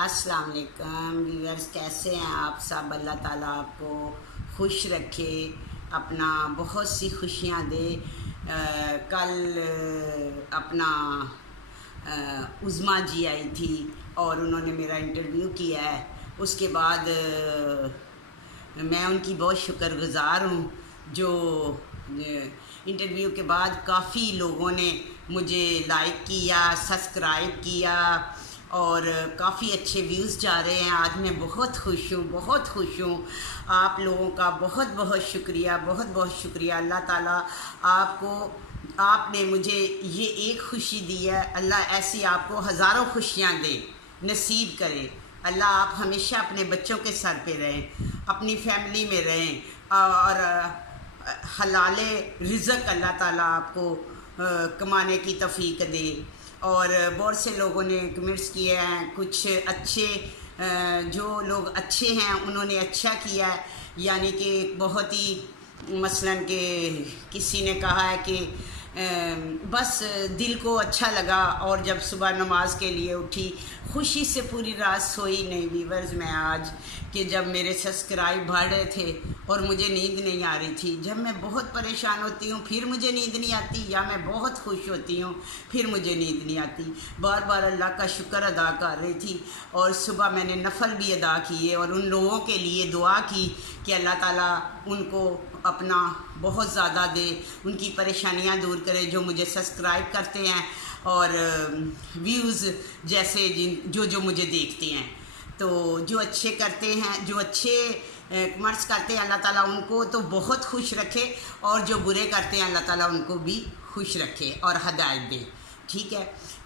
السلام علیکم ویورز، کیسے ہیں آپ سب؟ اللہ تعالیٰ آپ کو خوش رکھے، اپنا بہت سی خوشیاں دے۔ کل اپنا عظمیٰ جی آئی تھی اور انہوں نے میرا انٹرویو کیا ہے۔ اس کے بعد میں ان کی بہت شکر گزار ہوں، جو انٹرویو کے بعد کافی لوگوں نے مجھے لائک کیا، سبسکرائب کیا اور کافی اچھے ویوز جا رہے ہیں۔ آج میں بہت خوش ہوں، بہت خوش ہوں۔ آپ لوگوں کا بہت بہت شکریہ، بہت بہت شکریہ۔ اللہ تعالیٰ آپ نے مجھے یہ ایک خوشی دی ہے، اللہ ایسی آپ کو ہزاروں خوشیاں دے، نصیب کرے۔ اللہ آپ ہمیشہ اپنے بچوں کے سر پہ رہیں، اپنی فیملی میں رہیں اور حلال رزق اللہ تعالیٰ آپ کو کمانے کی توفیق دے۔ اور بہت سے لوگوں نے کمنٹس کیے ہیں، کچھ اچھے جو لوگ اچھے ہیں انہوں نے اچھا کیا ہے، یعنی کہ بہت ہی مثلاً کہ کسی نے کہا ہے کہ بس دل کو اچھا لگا اور جب صبح نماز کے لیے اٹھی خوشی سے پوری رات سوئی نہیں۔ ویورز، میں آج کہ جب میرے سبسکرائب بڑھ رہے تھے اور مجھے نیند نہیں آ رہی تھی، جب میں بہت پریشان ہوتی ہوں پھر مجھے نیند نہیں آتی، یا میں بہت خوش ہوتی ہوں پھر مجھے نیند نہیں آتی، بار بار اللہ کا شکر ادا کر رہی تھی۔ اور صبح میں نے نفل بھی ادا کیے اور ان لوگوں کے لیے دعا کی کہ اللہ تعالیٰ ان کو اپنا بہت زیادہ دے، ان کی پریشانیاں دور کرے، جو مجھے سبسکرائب کرتے ہیں اور ویوز جیسے جو مجھے دیکھتے ہیں۔ تو جو اچھے کرتے ہیں، جو اچھے کمنٹس کرتے ہیں، اللہ تعالیٰ ان کو تو بہت خوش رکھے، اور جو برے کرتے ہیں اللہ تعالیٰ ان کو بھی خوش رکھے اور ہدایت دے، ٹھیک ہے۔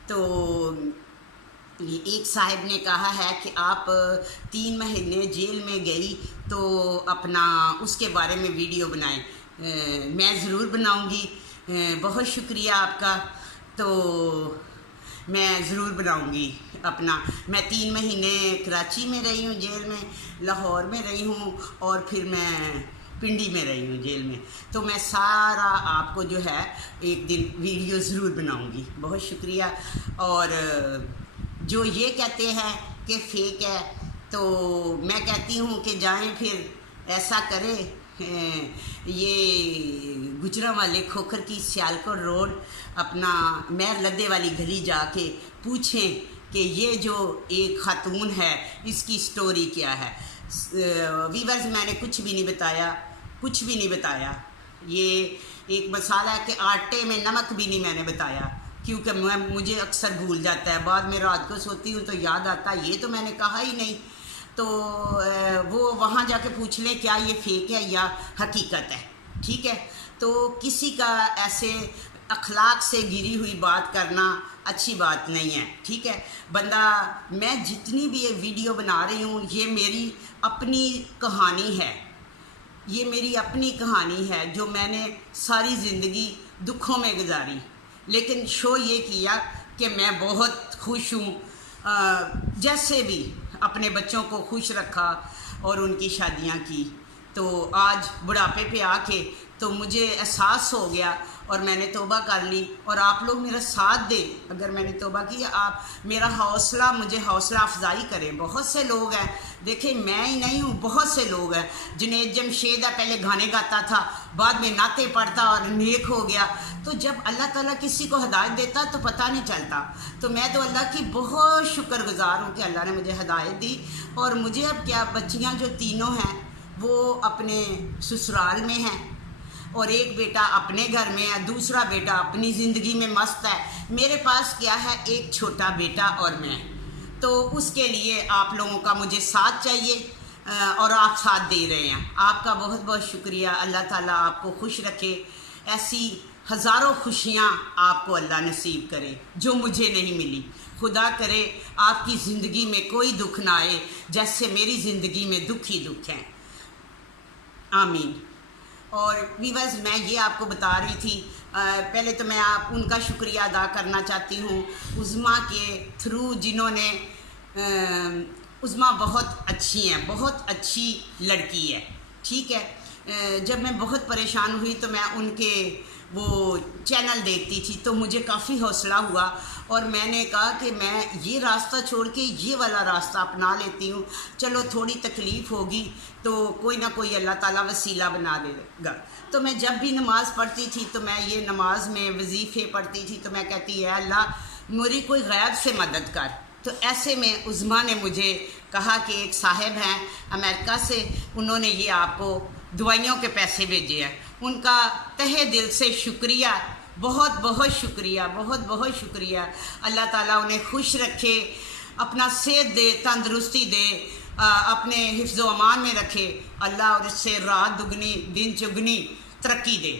تو ایک صاحب نے کہا ہے کہ آپ 3 مہینے جیل میں گئی تو اپنا اس کے بارے میں ویڈیو بنائیں۔ میں ضرور بناؤں گی، بہت شکریہ آپ کا۔ تو میں ضرور بناؤں گی اپنا۔ میں 3 مہینے کراچی میں رہی ہوں جیل میں، لاہور میں رہی ہوں، اور پھر میں پنڈی میں رہی ہوں جیل میں۔ تو میں سارا آپ کو جو ہے ایک دن ویڈیو ضرور بناؤں گی۔ بہت شکریہ۔ اور جو یہ کہتے ہیں کہ فیک ہے، تو میں کہتی ہوں کہ جائیں پھر ایسا کرے، یہ گجرانوالے کھوکھر کی سیالکوٹ روڈ اپنا مہر لدے والی گلی جا کے پوچھیں کہ یہ جو ایک خاتون ہے اس کی سٹوری کیا ہے۔ ویورز، میں نے کچھ بھی نہیں بتایا۔ یہ ایک مسئلہ ہے کہ آٹے میں نمک بھی نہیں میں نے بتایا، کیونکہ مجھے اکثر بھول جاتا ہے، بعد میں رات کو سوتی ہوں تو یاد آتا ہے یہ تو میں نے کہا ہی نہیں۔ تو وہ وہاں جا کے پوچھ لیں کیا یہ فیک ہے یا حقیقت ہے، ٹھیک ہے۔ تو کسی کا ایسے اخلاق سے گری ہوئی بات کرنا اچھی بات نہیں ہے، ٹھیک ہے۔ میں جتنی بھی یہ ویڈیو بنا رہی ہوں یہ میری اپنی کہانی ہے، یہ میری اپنی کہانی ہے جو میں نے ساری زندگی دکھوں میں گزاری، لیکن شو یہ کیا کہ میں بہت خوش ہوں، جیسے بھی اپنے بچوں کو خوش رکھا اور ان کی شادیاں کی۔ تو آج بڑھاپے پہ آ کے تو مجھے احساس ہو گیا اور میں نے توبہ کر لی، اور آپ لوگ میرا ساتھ دیں۔ اگر میں نے توبہ کی، آپ میرا مجھے حوصلہ افزائی کریں۔ بہت سے لوگ ہیں، دیکھیں میں ہی نہیں ہوں، بہت سے لوگ ہیں۔ جنید جمشید ہے، پہلے گانے گاتا تھا، بعد میں نعتیں پڑھتا اور نیک ہو گیا۔ تو جب اللہ تعالیٰ کسی کو ہدایت دیتا تو پتہ نہیں چلتا۔ تو میں تو اللہ کی بہت شکر گزار ہوں کہ اللہ نے مجھے ہدایت دی، اور مجھے اب کیا، بچیاں جو تینوں ہیں وہ اپنے سسرال میں ہیں، اور ایک بیٹا اپنے گھر میں ہے، دوسرا بیٹا اپنی زندگی میں مست ہے۔ میرے پاس کیا ہے، ایک چھوٹا بیٹا اور میں۔ تو اس کے لیے آپ لوگوں کا مجھے ساتھ چاہیے، اور آپ ساتھ دے رہے ہیں۔ آپ کا بہت بہت شکریہ۔ اللہ تعالیٰ آپ کو خوش رکھے، ایسی ہزاروں خوشیاں آپ کو اللہ نصیب کرے جو مجھے نہیں ملی۔ خدا کرے آپ کی زندگی میں کوئی دکھ نہ آئے جیسے میری زندگی میں دکھ ہی دکھ ہیں، آمین۔ اور ویورز، میں یہ آپ کو بتا رہی تھی، پہلے تو میں ان کا شکریہ ادا کرنا چاہتی ہوں عظمیٰ کے تھرو، جنہوں نے عظمیٰ بہت اچھی ہیں، بہت اچھی لڑکی ہے، ٹھیک ہے۔ جب میں بہت پریشان ہوئی تو میں ان کے وہ چینل دیکھتی تھی تو مجھے کافی حوصلہ ہوا، اور میں نے کہا کہ میں یہ راستہ چھوڑ کے یہ والا راستہ اپنا لیتی ہوں، چلو تھوڑی تکلیف ہوگی تو کوئی نہ کوئی اللہ تعالیٰ وسیلہ بنا دے گا۔ تو میں جب بھی نماز پڑھتی تھی تو میں یہ نماز میں وظیفے پڑھتی تھی تو میں کہتی ہے اللہ میری کوئی غیب سے مدد کر۔ تو ایسے میں عظمیٰ نے مجھے کہا کہ ایک صاحب ہیں امریکہ سے، انہوں نے یہ آپ کو دوائیوں کے پیسے بھیجے ہیں، ان کا تہہ دل سے شکریہ، بہت بہت شکریہ، بہت بہت شکریہ۔ اللہ تعالیٰ انہیں خوش رکھے، اپنا صحت دے، تندرستی دے، اپنے حفظ و امان میں رکھے، اللہ اور اس سے رات دگنی دن چگنی ترقی دے۔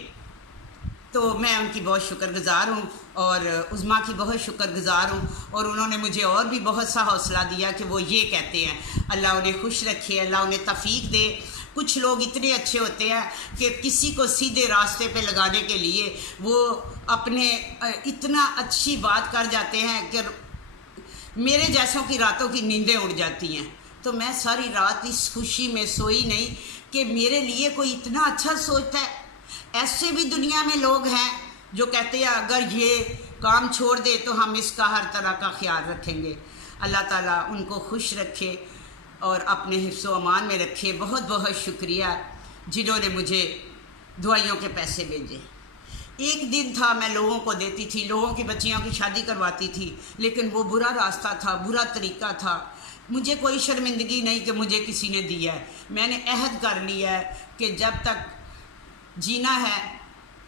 تو میں ان کی بہت شکر گزار ہوں اور عظمیٰ کی بہت شکر گزار ہوں، اور انہوں نے مجھے اور بھی بہت سا حوصلہ دیا کہ وہ یہ کہتے ہیں اللہ انہیں خوش رکھے، اللہ انہیں توفیق دے۔ کچھ لوگ اتنے اچھے ہوتے ہیں کہ کسی کو سیدھے راستے پہ لگانے کے لیے وہ اپنے اتنا اچھی بات کر جاتے ہیں کہ میرے جیسوں کی راتوں کی نیندیں اڑ جاتی ہیں۔ تو میں ساری رات اس خوشی میں سوئی نہیں کہ میرے لیے کوئی اتنا اچھا سوچتا ہے۔ ایسے بھی دنیا میں لوگ ہیں جو کہتے ہیں اگر یہ کام چھوڑ دے تو ہم اس کا ہر طرح کا خیال رکھیں گے۔ اللہ تعالیٰ ان کو خوش رکھے اور اپنے حفظ و امان میں رکھے۔ بہت بہت شکریہ جنہوں نے مجھے دوائیوں کے پیسے بھیجے۔ ایک دن تھا میں لوگوں کو دیتی تھی، لوگوں کی بچیوں کی شادی کرواتی تھی، لیکن وہ برا راستہ تھا، برا طریقہ تھا۔ مجھے کوئی شرمندگی نہیں کہ مجھے کسی نے دیا ہے، میں نے عہد کر لیا ہے کہ جب تک جینا ہے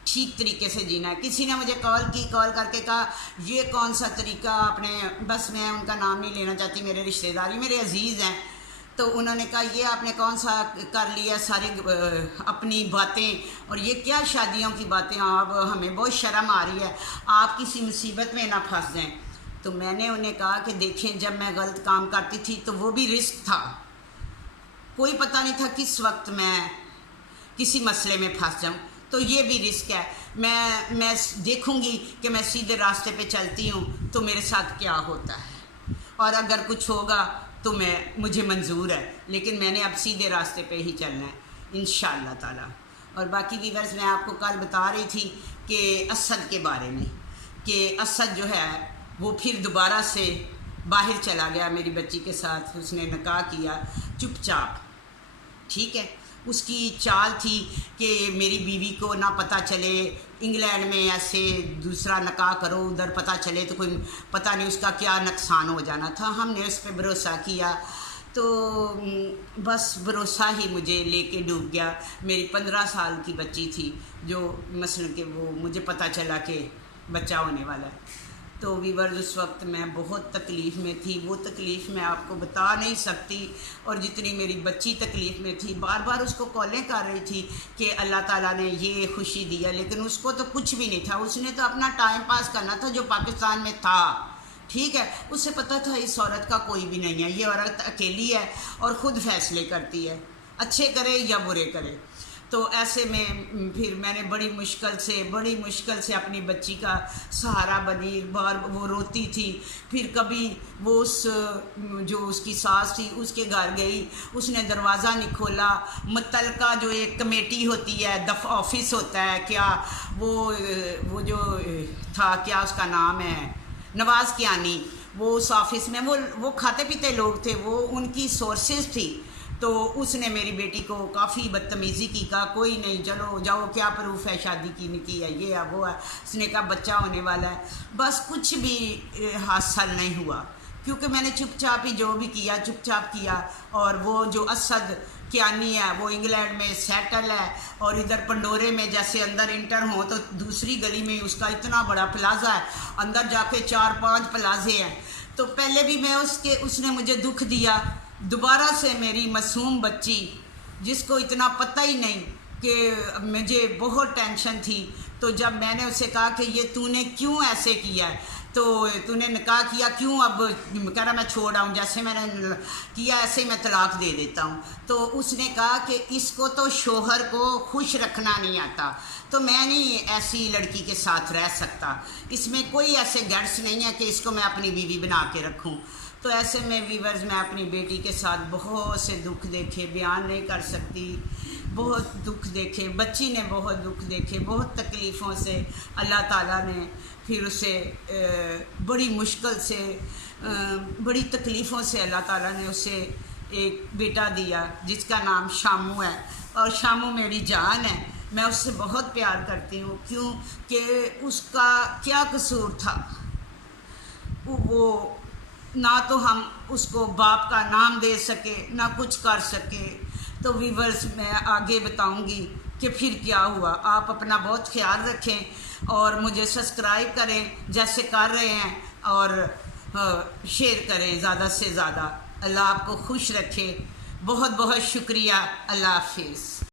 ٹھیک طریقے سے جینا ہے۔ کسی نے مجھے کال کر کے کہا یہ کون سا طریقہ آپ نے، بس میں ان کا نام نہیں لینا چاہتی، میرے رشتہ داری میرے عزیز ہیں، تو انہوں نے کہا یہ آپ نے کون سا کر لیا ساری اپنی باتیں، اور یہ کیا شادیوں کی باتیں، آپ ہمیں بہت شرم آ رہی ہے، آپ کسی مصیبت میں نہ پھنس جائیں۔ تو میں نے انہیں کہا کہ دیکھیں جب میں غلط کام کرتی تھی تو وہ بھی رسک تھا، کوئی پتہ نہیں تھا کس وقت میں کسی مسئلے میں پھنس جاؤں، تو یہ بھی رسک ہے۔ میں دیکھوں گی کہ میں سیدھے راستے پہ چلتی ہوں تو میرے ساتھ کیا ہوتا ہے، اور اگر کچھ ہوگا تو مجھے منظور ہے، لیکن میں نے اب سیدھے راستے پہ ہی چلنا ہے انشاءاللہ تعالیٰ۔ اور باقی ویورز میں آپ کو کل بتا رہی تھی کہ اسد کے بارے میں، کہ اسد جو ہے وہ پھر دوبارہ سے باہر چلا گیا میری بچی کے ساتھ، اس نے نکاح کیا چپ چاپ، ٹھیک ہے۔ اس کی چال تھی کہ میری بیوی کو نہ پتہ چلے، انگلینڈ میں ایسے دوسرا نکاح کرو، ادھر پتہ چلے تو کوئی پتہ نہیں اس کا کیا نقصان ہو جانا تھا۔ ہم نے اس پہ بھروسہ کیا تو بس بھروسہ ہی مجھے لے کے ڈوب گیا۔ میری 15 سال کی بچی تھی جو مثلا کہ وہ مجھے پتہ چلا کہ بچہ ہونے والا ہے، تو ویورز اس وقت میں بہت تکلیف میں تھی، وہ تکلیف میں آپ کو بتا نہیں سکتی، اور جتنی میری بچی تکلیف میں تھی، بار بار اس کو کالیں کر رہی تھی کہ اللہ تعالیٰ نے یہ خوشی دیا، لیکن اس کو تو کچھ بھی نہیں تھا، اس نے تو اپنا ٹائم پاس کرنا تھا جو پاکستان میں تھا، ٹھیک ہے۔ اسے پتہ تھا اس عورت کا کوئی بھی نہیں ہے، یہ عورت اکیلی ہے اور خود فیصلے کرتی ہے، اچھے کرے یا برے کرے۔ تو ایسے میں پھر میں نے بڑی مشکل سے اپنی بچی کا سہارا بنی، بار وہ روتی تھی، پھر کبھی وہ جو اس کی ساس تھی اس کے گھر گئی، اس نے دروازہ نہیں کھولا، متعلقہ جو ایک کمیٹی ہوتی ہے، آفس ہوتا ہے، کیا وہ جو تھا کیا اس کا نام ہے، نواز کیانی، وہ اس آفس میں وہ کھاتے پیتے لوگ تھے، وہ ان کی سورسز تھی، تو اس نے میری بیٹی کو کافی بدتمیزی کی، کہا کوئی نہیں چلو جاؤ کیا پروف ہے شادی کی نہیں کی ہے، یہ ہے وہ ہے، اس نے کہا بچہ ہونے والا ہے، بس کچھ بھی حاصل نہیں ہوا، کیونکہ میں نے چپ چاپ ہی جو بھی کیا چپ چاپ کیا۔ اور وہ جو اسد کیانی ہے وہ انگلینڈ میں سیٹل ہے، اور ادھر پنڈورے میں جیسے اندر انٹر ہوں تو دوسری گلی میں اس کا اتنا بڑا پلازا ہے، اندر جا کے 4-5 پلازے ہیں۔ تو پہلے بھی میں اس نے مجھے دکھ دیا، دوبارہ سے میری معصوم بچی جس کو اتنا پتہ ہی نہیں کہ مجھے بہت ٹینشن تھی، تو جب میں نے اسے کہا کہ یہ تو نے کیوں ایسے کیا ہے، تو تو نے نکاح کیا کیوں، اب کہہ رہا میں چھوڑ آؤں، جیسے میں نے کیا ایسے ہی میں طلاق دے دیتا ہوں، تو اس نے کہا کہ اس کو تو شوہر کو خوش رکھنا نہیں آتا، تو میں نہیں ایسی لڑکی کے ساتھ رہ سکتا، اس میں کوئی ایسے گٹس نہیں ہے کہ اس کو میں اپنی بیوی بنا کے رکھوں۔ تو ایسے میں ویورز میں اپنی بیٹی کے ساتھ بہت سے دکھ دیکھے، بیان نہیں کر سکتی، بہت دکھ دیکھے، بچی نے بہت دکھ دیکھے، بہت تکلیفوں سے اللہ تعالیٰ نے پھر اسے بڑی مشکل سے بڑی تکلیفوں سے اللہ تعالیٰ نے اسے ایک بیٹا دیا جس کا نام شامو ہے، اور شامو میری جان ہے، میں اس سے بہت پیار کرتی ہوں، کیوں کہ اس کا کیا قصور تھا، وہ نہ تو ہم اس کو باپ کا نام دے سکے نہ کچھ کر سکے۔ تو ویورز میں آگے بتاؤں گی کہ پھر کیا ہوا۔ آپ اپنا بہت خیال رکھیں اور مجھے سبسکرائب کریں جیسے کر رہے ہیں، اور شیئر کریں زیادہ سے زیادہ۔ اللہ آپ کو خوش رکھے، بہت بہت شکریہ، اللہ حافظ۔